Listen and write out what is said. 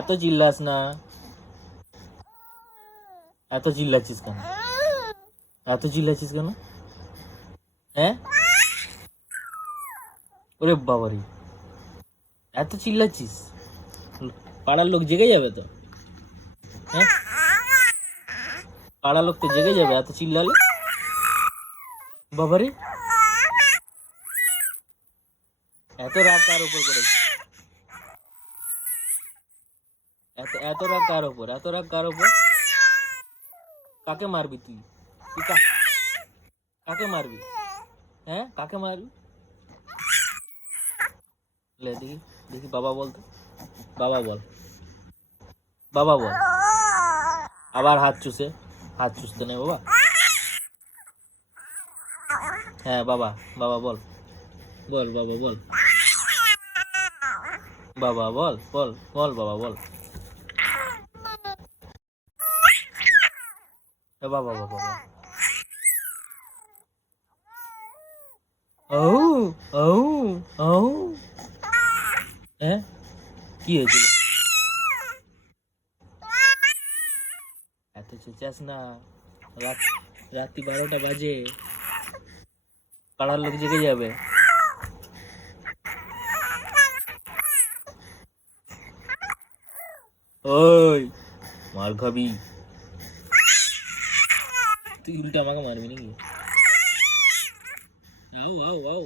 এত চিল্লাস না, এত চিল্লাচ্ছিস কেন? এত চিল্লাচ্ছিস কেন? হ্যাঁ, ওরে বাবারি, এত চিল্লাচ্ছিস, পাড়ার লোক জেগে যাবে তো। হ্যাঁ, পাড়ার লোক তো জেগে যাবে এত চিল্লালে। বাবারে, এত রাগ কার উপর করেছিস? এত এত রাগ কার উপর? এত রাগ কার উপর? কাকে মারবি তুই? তুই কাকে মারবি? হ্যাঁ, কাকে মারবি? লে দেখি, দেখি বাবা বল তো, বাবা বল, বাবা বল। আবার হাত চুষে, হাত চুষতে নেই বাবা। হ্যাঁ বাবা, বাবা বল, বল বাবা বল, বাবা বল, বল বল বাবা বল। বাবা বাবা বাবা। ও, ও, ও। হ্যাঁ, কি হয়েছিল? এত চেঁচাস না, রাত, রাত্রি 12টা বাজে, পাড়ার লোক জেগে যাবে। ওই, মার খাবি তুই, উল্টা আমাকে মারবি নাকি? আও আও আও।